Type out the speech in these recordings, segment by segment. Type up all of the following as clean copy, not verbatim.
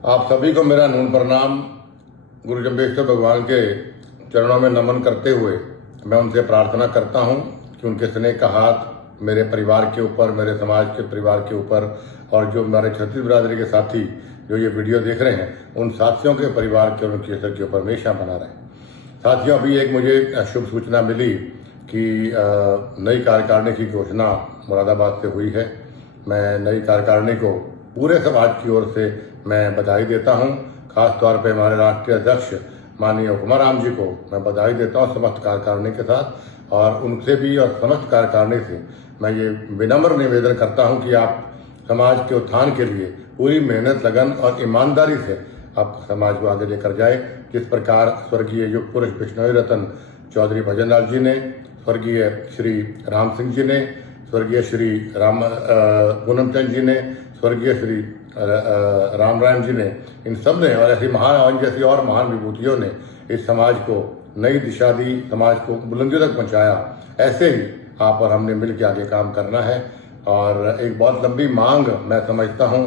आप सभी को मेरा नून प्रणाम। गुरु जम्बेश्वर भगवान के चरणों में नमन करते हुए मैं उनसे प्रार्थना करता हूं कि उनके स्नेह का हाथ मेरे परिवार के ऊपर, मेरे समाज के परिवार के ऊपर और जो हमारे क्षत्रिय बिरादरी के साथी जो ये वीडियो देख रहे हैं उन साथियों के परिवार के और उनके क्षेत्र के ऊपर हमेशा बना रहे। साथियों, अभी एक मुझे शुभ सूचना मिली कि नई कार्यकारिणी की घोषणा मुरादाबाद से हुई है। मैं नई कार्यकारिणी को पूरे समाज की ओर से मैं बधाई देता हूं। खास तौर पे हमारे राष्ट्रीय अध्यक्ष माननीय हुक्माराम जी को मैं बधाई देता हूं समस्त कार्यकारिणी के साथ, और उनसे भी और समस्त कार्यकारिणी से मैं ये विनम्र निवेदन करता हूं कि आप समाज के उत्थान के लिए पूरी मेहनत, लगन और ईमानदारी से आप समाज को आगे लेकर जाए। जिस प्रकार स्वर्गीय युग पुरुष बिश्नोई रतन चौधरी भजनलाल जी ने, स्वर्गीय श्री राम सिंह जी ने, स्वर्गीय श्री पूनम चंद जी ने, स्वर्गीय श्री राम जी ने, इन सब ने और ऐसी महान जैसी और महान विभूतियों ने इस समाज को नई दिशा दी, समाज को बुलंदियों तक पहुंचाया। ऐसे ही आप और हमने मिल के आगे काम करना है। और एक बहुत लंबी मांग मैं समझता हूं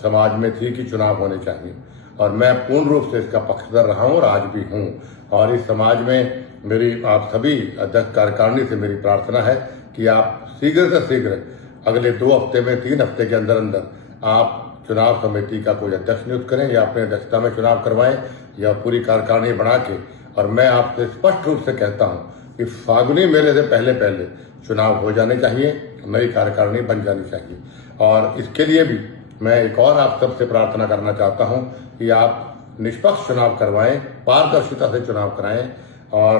समाज में थी कि चुनाव होने चाहिए, और मैं पूर्ण रूप से इसका पक्षधर रहा हूं और आज भी हूं। और इस समाज में मेरी आप सभी अध्यक्ष कार्यकारिणी से मेरी प्रार्थना है कि आप शीघ्र से शीघ्र अगले 2 हफ्ते में, 3 हफ्ते के अंदर अंदर आप चुनाव समिति का कोई अध्यक्ष नियुक्त करें या अपने अध्यक्षता में चुनाव करवाएं या पूरी कार्यकारिणी बना के। और मैं आपसे स्पष्ट रूप से कहता हूं कि फागुनी मेले से पहले पहले चुनाव हो जाने चाहिए, नई कार्यकारिणी बन जानी चाहिए। और इसके लिए भी मैं एक और आप सबसे प्रार्थना करना चाहता हूं कि आप निष्पक्ष चुनाव करवाएं, पारदर्शिता से चुनाव कराएं, और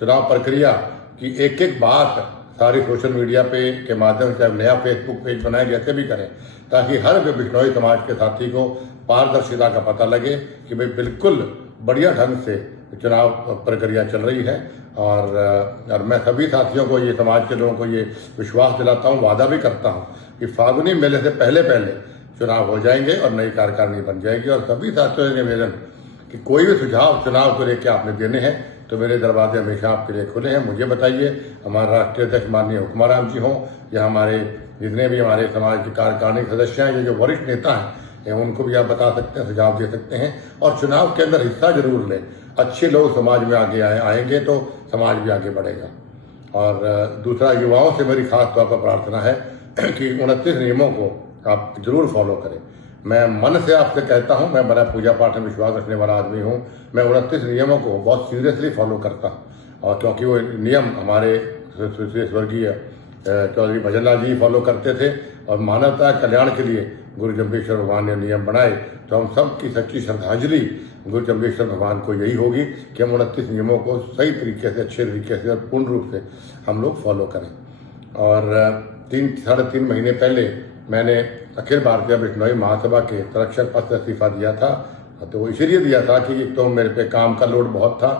चुनाव प्रक्रिया की एक एक बात सारी सोशल मीडिया पे के माध्यम से नया फेसबुक पेज बनाए, जैसे भी करें, ताकि हर बिश्नोई समाज के साथी को पारदर्शिता का पता लगे कि भाई बिल्कुल बढ़िया ढंग से चुनाव प्रक्रिया चल रही है। और मैं सभी साथियों को, ये समाज के लोगों को ये विश्वास दिलाता हूँ, वादा भी करता हूँ कि फागुनी मेले से पहले पहले चुनाव हो जाएंगे और नई कार्यकारिणी बन जाएगी। और सभी साथियों से निवेदन कि कोई भी सुझाव चुनाव को लेकर आपने देने हैं तो मेरे दरवाजे हमेशा आपके लिए खुले हैं। मुझे बताइए, हमारे राष्ट्रीय अध्यक्ष माननीय हुक्माराम जी हों या हमारे जितने भी हमारे समाज के कार्यकारिणी सदस्य हैं, ये जो वरिष्ठ नेता हैं, उनको भी आप बता सकते हैं, सुझाव दे सकते हैं। और चुनाव के अंदर हिस्सा जरूर लें। अच्छे लोग समाज में आगे आएंगे तो समाज भी आगे बढ़ेगा। और दूसरा, युवाओं से मेरी खास तौर पर प्रार्थना है कि 29 नियमों को आप जरूर फॉलो करें। मैं मन से आपसे कहता हूं, मैं बड़ा पूजा पाठ में विश्वास रखने वाला आदमी हूं। मैं 29 नियमों को बहुत सीरियसली फॉलो करता हूं, और क्योंकि वो नियम हमारे स्वर्गीय चौधरी भजनलाल जी फॉलो करते थे, और मानवता कल्याण के लिए गुरु जम्बेश्वर भगवान ने नियम बनाए, तो हम सब की सच्ची श्रद्धांजलि गुरु जम्बेश्वर भगवान को यही होगी कि हम 29 नियमों को सही तरीके से, अच्छे तरीके से और पूर्ण रूप से हम लोग फॉलो करें। और 3-3.5 महीने पहले मैंने अखिल भारतीय बिश्नोई महासभा के संरक्षक पद से इस्तीफा दिया था। तो इसलिए दिया था कि एक तो मेरे पे काम का लोड बहुत था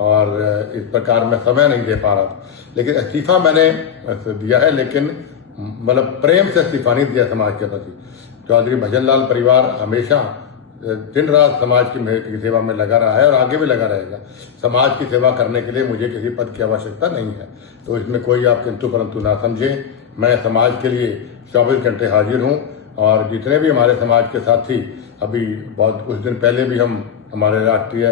और इस प्रकार मैं समय नहीं दे पा रहा था। लेकिन इस्तीफा मैंने दिया है, लेकिन मतलब प्रेम से इस्तीफा नहीं दिया समाज के प्रति। चौधरी भजनलाल परिवार हमेशा दिन रात समाज की सेवा में लगा रहा है और आगे भी लगा रहेगा। समाज की सेवा करने के लिए मुझे किसी पद की आवश्यकता नहीं है, तो इसमें कोई आप किंतु परंतु ना समझें। मैं समाज के लिए 24 घंटे हाजिर हूँ। और जितने भी हमारे समाज के साथी, अभी बहुत कुछ दिन पहले भी हमारे राष्ट्रीय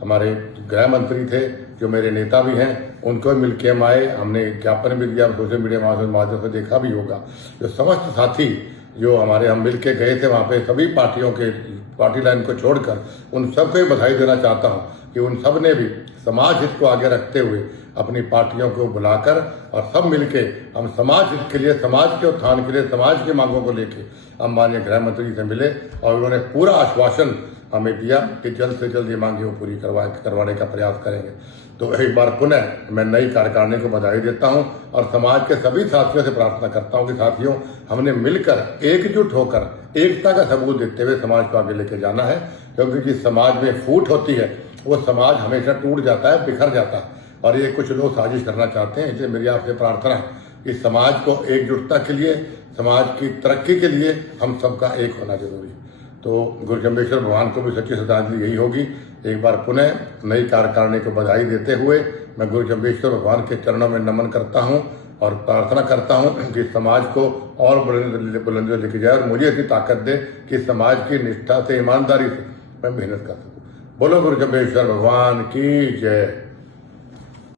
हमारे गृह मंत्री थे, जो मेरे नेता भी हैं, उनको मिल के हम आए। हमने ज्ञापन भी दिया, सोशल मीडिया माध्यम से देखा भी होगा। जो समस्त साथी जो हमारे हम मिल के गए थे वहाँ पे, सभी पार्टियों के पार्टी लाइन को छोड़कर उन सबको ही बधाई देना चाहता हूँ कि उन सब ने भी समाज हित को आगे रखते हुए अपनी पार्टियों को बुलाकर और सब मिलके हम समाज हित के लिए, समाज के उत्थान के लिए, समाज की मांगों को लेके हम माननीय गृह मंत्री से मिले, और उन्होंने पूरा आश्वासन हमें दिया कि जल्द से जल्द ये मांगे वो पूरी करवाने का प्रयास करेंगे। तो एक बार पुनः मैं नई कार्यकारिणी को बधाई देता हूं और समाज के सभी साथियों से प्रार्थना करता हूं कि साथियों, हमने मिलकर एकजुट होकर एकता का सबूत देते हुए समाज को आगे लेके जाना है। क्योंकि जिस समाज में फूट होती है वो समाज हमेशा टूट जाता है, बिखर जाता है, और ये कुछ लोग साजिश करना चाहते हैं। इसलिए मेरी आपसे प्रार्थना है कि समाज को एकजुटता के लिए, समाज की तरक्की के लिए हम सबका एक होना जरूरी है। तो गुरु जम्बेश्वर भगवान को भी सच्ची श्रद्धांजलि यही होगी। एक बार पुनः नई कार्यकारिणी को बधाई देते हुए मैं गुरु जम्बेश्वर भगवान के चरणों में नमन करता हूँ और प्रार्थना करता हूं कि समाज को और बुलंदियों लेके जाए और मुझे ऐसी ताकत दे कि समाज की निष्ठा से, ईमानदारी से मैं मेहनत कर सकूं। बोलो गुरु जम्बेश्वर भगवान की जय।